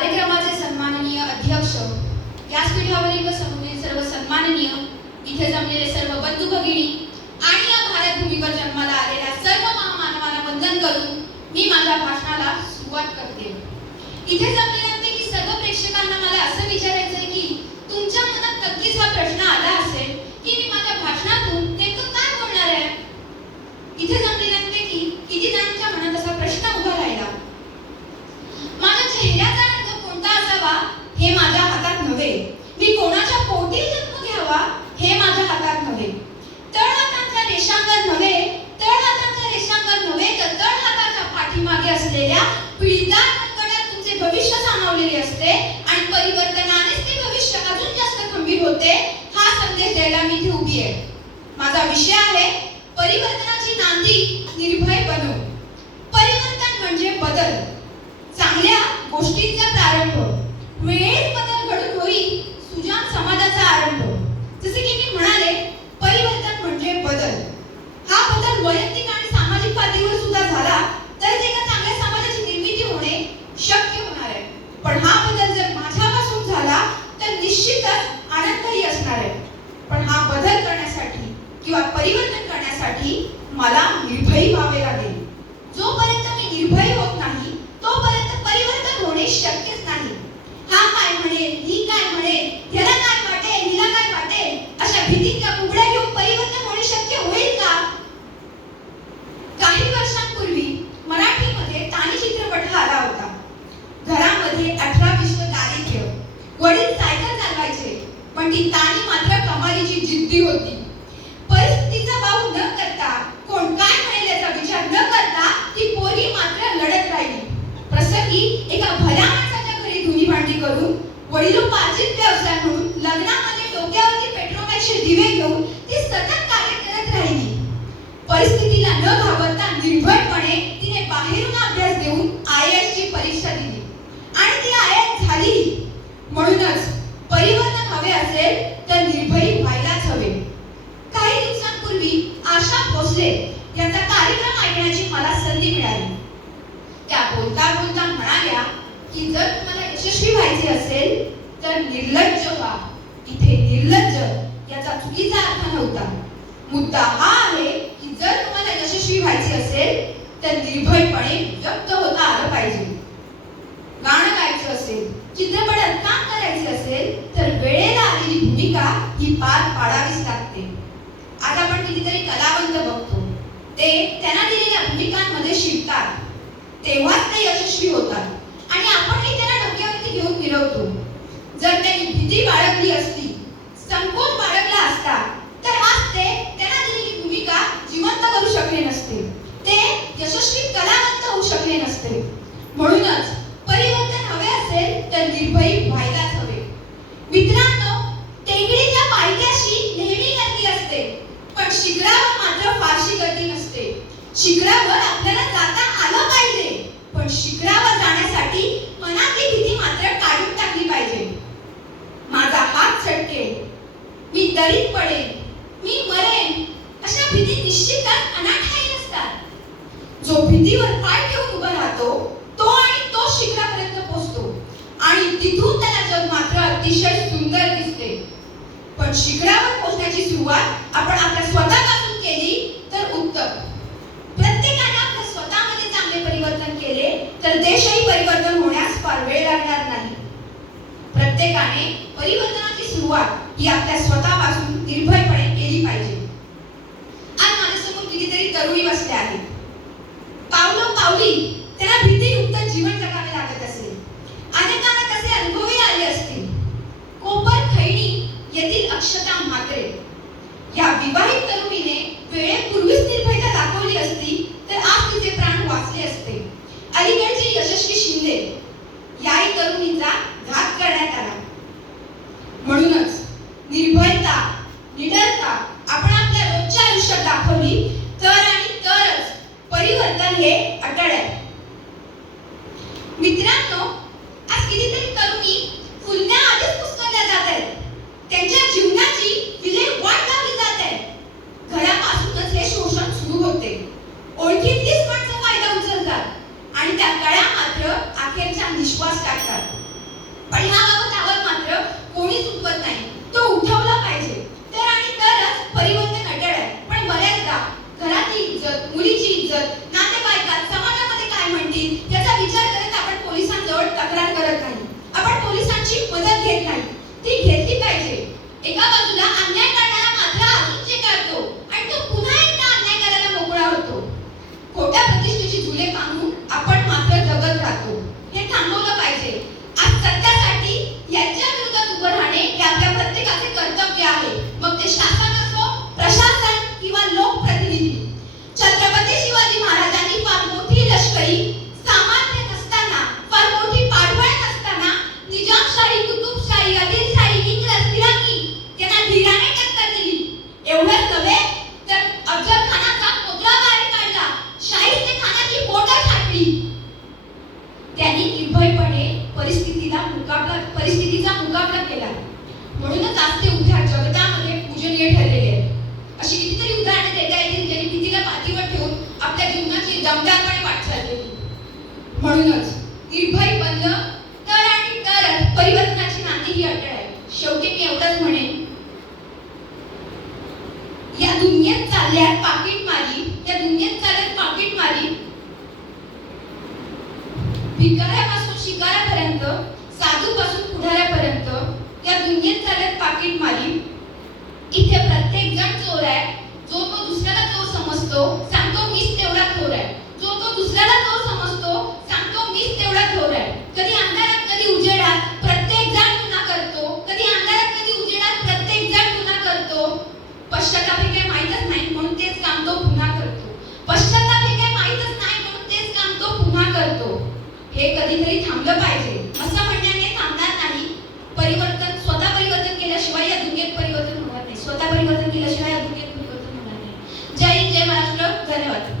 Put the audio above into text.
कार्यक्रमाचे सन्माननीय अध्यक्ष, व्यासपीठावरील व समोरील सर्व सन्माननीय, इथे जमलेले सर्व बंधू भगिनी आणि या भारत भूमीवर जन्माला आलेल्या सर्व महामानवांना वंदन करून मी माझ्या भाषणाला सुरुवात करते. इथे जमलेल्यांपैकी सर्व प्रेक्षकांना मला असं विचारायचं आहे की तुमच्या मनात नक्कीच हा प्रश्न आला असेल की मी माझ्या भाषणातून नेमकं काय बोलणार आहे. इथे जमलेल्यांपैकी किती जणांच्या मनात असा प्रश्न उभा राहिला. माझ्या चेहऱ्याचा रंग कोणता असावा हे माझ्या हातात नव्हे, मी कोणाच्या पोटी जन्म घ्यावा हे माझ्या हातात नव्हे, तळहातांच्या रेषांवर नव्हे, तळहातांच्या रेषांवर नव्हे तर तळहाताच्या पाठीमागे असलेल्या पिळदार कंकणात तुमचे भविष्य सामावलेले असते आणि परिवर्तनानेच ते भविष्य अजून जास्त खंबीर होते. हा संदेश द्यायला मी इथे उभी आहे. माझा विषय आहे परिवर्तनाची नांदी निर्भय बनव. परिवर्तन म्हणजे बदल, चांगल्या गोष्टींचा प्रारंभ, वेळेत बदल घडून होईल सुजाण समाजाचा आरंभ. जसे की मी म्हणाले, परिवर्तन म्हणजे बदल. हा बदल वैयक्तिक आणि सामाजिक पातळीवर सुद्धा झाला तरच एका चांगल्या समाजाची निर्मिती होणे शक्य होणार आहे. पण हा बदल जर माझ्यापासून झाला तर निश्चितच आनंदही असणार आहे. पण हा बदल करण्यासाठी किंवा परिवर्तन करण्यासाठी मला निर्भयी व्हावे लागेल. जोपर्यंत मी निर्भय होत नाही तोपर्यंत परिवर्तन होणे शक्यच नाही. हा काय म्हणेल, ही काय म्हणेल, याला काय वाटेल, हिला काय वाटेल, अशा भीतीच्या कुबड्या घेऊन परिवर्तन होणे शक्य होईल का? काही वर्षांपूर्वी मराठीमध्ये तानी चित्रपट आला होता. घरामध्ये 18-20 दारिद्र्य, वडील सायकल चालवायचे पण ती तानी मात्र कमालीची जिद्दी होती. परिस्थितीचा बाऊ न करता, कोण काय म्हणेल याचा विचार न करता ती पोरगी मात्र लढत राहिली. प्रसंगी एका भल्या माणसाच्या घरी धुनी भांडी करून वडिलोपार्जित व्यवसाय म्हणून लग्नामध्ये डोक्यावरती पेट्रोमॅक्सचे दिवे घेऊन ती सतत कार्य करत राहिली. परिस्थितीला न घाबरता निर्भयपणे तिने बाहेरून अभ्यास देऊन IAS ची परीक्षा दिली आणि ती IAS झाली. म्हणूनच परिवर्तन हवे असेल तर निर्भयी व्हायलाच हवे. काही दिवसांपूर्वी आशा भोसले यांचा कार्यक्रम ऐकण्याची मला संधी मिळाली. त्या बोलता बोलता म्हणाल्या की जर तुम्हाला यशस्वी व्हायचे असेल तर निर्लज्ज व्हा. इथे निर्लज्ज याचा चुकीचा अर्थ नव्हता. मुद्दा हा आहे की जर तुम्हाला यशस्वी व्हायचे असेल तर निर्भयपणे व्यक्त होता आलं पाहिजे. गाणं गायचं असेल, चित्रपटात काम करायचे असेल तर वेळेला आलेली भूमिका ही पार पाडावीच लागते. आज आपण कितीतरी कलावंत बघतो, ते त्यांना दिलेल्या भूमिकांमध्ये शिरतात तेव्हाच ते यशस्वी होतात आणि आपणही त्यांना डोक्यावरती घेऊन फिरवतो. जर त्यांनी भीती बाळगली असती, संकोच बाळगला असता तर आज ते त्यांना दिलेली भूमिका जिवंत करू शकले नसते, ते यशस्वी कलावंत होऊ शकले नसते. म्हणूनच परिवर्तन हवे असेल तर निर्भयी व्हायलाच हवे. मित्रांनो, टेकडीच्या पायथ्याशी नेहमी गर्दी असते पण शिखरावर मात्र फारशी गर्दी नसते. शिखरावर आपल्याला जाता आलं पाहिजे पण शिखरावर जाण्यासाठी मनातली भीती मात्र काढून टाकली पाहिजे. माझा हात सटकेल, मी दरीत पडेल, मी मरेन अशा भीती निश्चितच अनाठायी असतात. जो भीतीवर पाय ठेवून उभा राहतो तो आणि तो शिखरापर्यंत पोहोचतो आणि तिथून त्याला जग मात्र अतिशय सुंदर दिसते. पण शिखरावर पोहोचण्याची सुरुवात आपण आपल्या स्वतःपासून केली तर उत्तम. प्रत्येकाने आपल्या स्वतःमध्ये चांगले परिवर्तन केले तर देशही परिवर्तन होण्यास फार वेळ लागणार नाही. प्रत्येकाने परिवर्तनाची सुरुवात ही आपल्या स्वतःपासून निर्भयपणे केली पाहिजे. आज माझ्यासमोर कितीतरी तरुणी बसल्या आहेत. पावलोपावली त्यांना भीतीयुक्त जीवन जगावे लागत असेल. अनेकांना तसे अनुभवही आले असतील. कोपर खैणी येथील अक्षता म्हात्रे या विवाहित तरुणीने वेळेपूर्वीच निर्भयता दाखवली असती तर आज तिचे प्राण वाचले असते. अलीकडची यशस्वी शिंदे याही तरुणीचा घात करण्यात आला. म्हणूनच निर्भयता, निडरता आपण आपल्या रोजच्या आयुष्यात दाखवली तर आणि तरच परिवर्तन हे अटळ आहे. मित्रांनो, ती घेतली पाहिजे. एका बाजूला अन्याय करणारा मात्र अजून चेकाळतो आणि तो पुन्हा एकदा अन्याय करायला मोकळा होतो. खोट्या प्रतिष्ठेची झुले पाहून आपण मात्र जगत राहतो. हे थांबवलं पाहिजे. आज सत्यासाठी यांच्या विरोधात उभं राहणे हे आपल्या प्रत्येकाचे कर्तव्य आहे. मग ते शासन असो, प्रशासन किंवा लोकप्रतिनिधी. छत्रपती शिवाजी महाराजांनी फार मोठी लष्करी सामर्थ्य नसताना, फार मोठी पाठबळ नसताना निजामशाही, कुतुबशाही, आदिलशाही, इंग्रज, फिरंगी यांना धीराने टक्कर दिली. एवढंच नव्हे तर अफजल खानाचा मोत्रा बाहेर काढला, शाहिस्ते खानाची बोटं छाटली. त्यांनी निर्भयपणे परिस्थितीचा मुकाबला केला. म्हणूनच आज ते उद्या जगतामध्ये पूजनीय ठरलेले आहेत. अशी कितीतरी उदाहरणे देता येतील ज्यांनी भीतीला पाठीवर ठेवून आपल्या जीवनाची दमदारपणे वाटचाल केली. म्हणूनच निर्भय बनलं तर आणि तरच परिवर्तनाची नांदी ही अटळ आहे. शेवटी मी एवढंच म्हणेन, या दुनियेत चालल्यात पाकीटमारी, भिकाऱ्यापासून शिकाऱ्यापर्यंत, साधूपासून पुढाऱ्यापर्यंत या दुनियेत चालल्यात पाकीटमारी. इथे प्रत्येक जण चोर आहे. जो तो दुसऱ्याला चोर समजतो, सांगतो मीच तेवढा चोर आहे. जो तो दुसऱ्याला चोर समजतो, सांगतो मीच तेवढा चोर आहे. कधी अंधारात, कधी उजेडात प्रत्येक जण गुन्हा करतो. कधी अंधारात, कधी उजेडात प्रत्येक जण गुन्हा करतो. पश्चाताप हे काही माहीतच नाही म्हणून तेच काम तो पुन्हा करतो. पश्चाताप हे काही माहीतच नाही म्हणून तेच काम तो पुन्हा करतो. हे कधीतरी थांबलं पाहिजे. असं म्हणण्याने थांबणार नाही. स्वतः परिवर्तन केल्याशिवाय या दुनियेत परिवर्तन होणार नाही. स्वतः परिवर्तन केल्याशिवाय या दुनियेत परिवर्तन होणार नाही. जय हिंद, जय महाराष्ट्र. धन्यवाद.